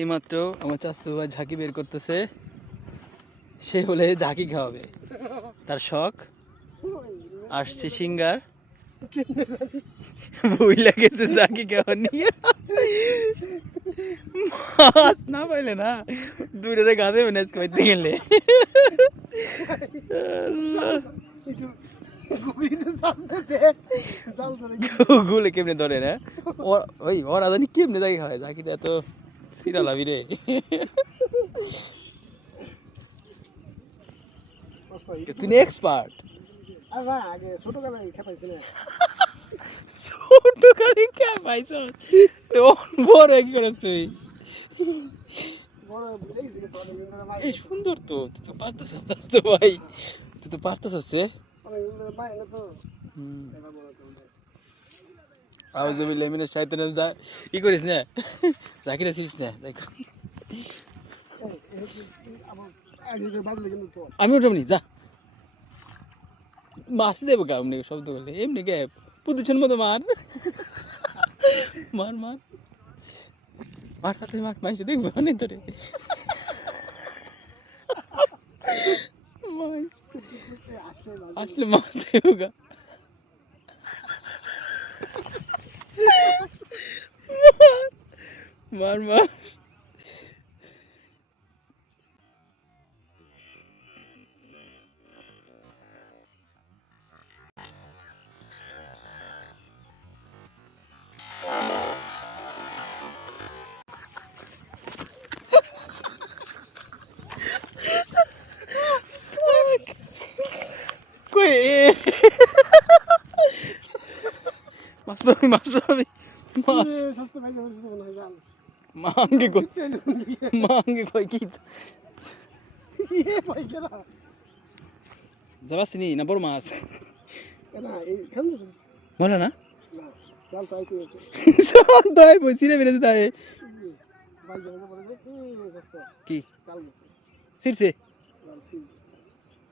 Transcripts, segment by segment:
এইমাত্র আমার চাচতো ভাই ঝাঁকি বের করতেছে, সে বলে ঝাঁকি খাওয়াবে, তার শখ। আসছে সিঙ্গার, ভুল লেগেছে ঝাঁকি খাওয়া নিয়ে। মাছ না পাইলে না দূরে গাঁদে ম্যানেজ করতে গেলে গুলে কেমনে ধরে না ওই ওরা জানি কেমনে জায়গা খায় ঝাঁকিটা এত সিরা লাভি রে। তুমি এক্সপার্ট। ছোট কালে কে পাইছ বড় কি করছ তুই? এই সুন্দর তো, তুই তো পারতেছিস তো ভাই, তুই তো পারতেছিস রে। আউযুবিল্লাহি মিনাশ শাইতানির রাজিম ই করিস না, জাকিরা ছিস না দেখ। আমি উঠবনি যা, মাছ দেবো গা এমনি শব্দ করলে, এমনি গে পুতুছেন মতো মার মার মার মার সাথে মার, মাইসে দেখবো অনেক ধরে আসলে মাছ দেবো গা। মার মার কই মাছ পাবি মাছ পাবি মাছ মাঙ্গে কই মাঙ্গে কই কি যাবাস নি না বড় মাছ বলে না দই বসি রে বেরেছে তাই কি সিরছে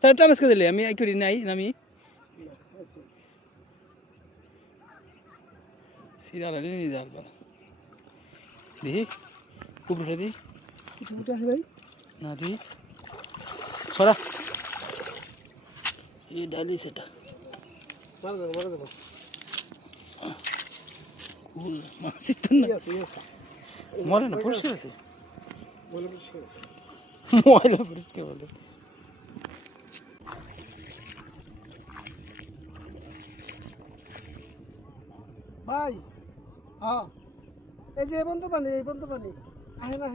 স্যার টানাস করে দিলে আমি আই করি নাই নামি সিরা লাগলে নি জাল বল দেখি কুবুটা দি কুবুটা আছে ভাই না দি ছড়া এই ডালি সেটা মার দাও কুল মাছ তো না মরে না পরিষ্কার আছে ময়লা পরিষ্কার বলে ভাই। হ্যাঁ এই যে বন্ধ পানি, এই বন্ধ পানি আহে না।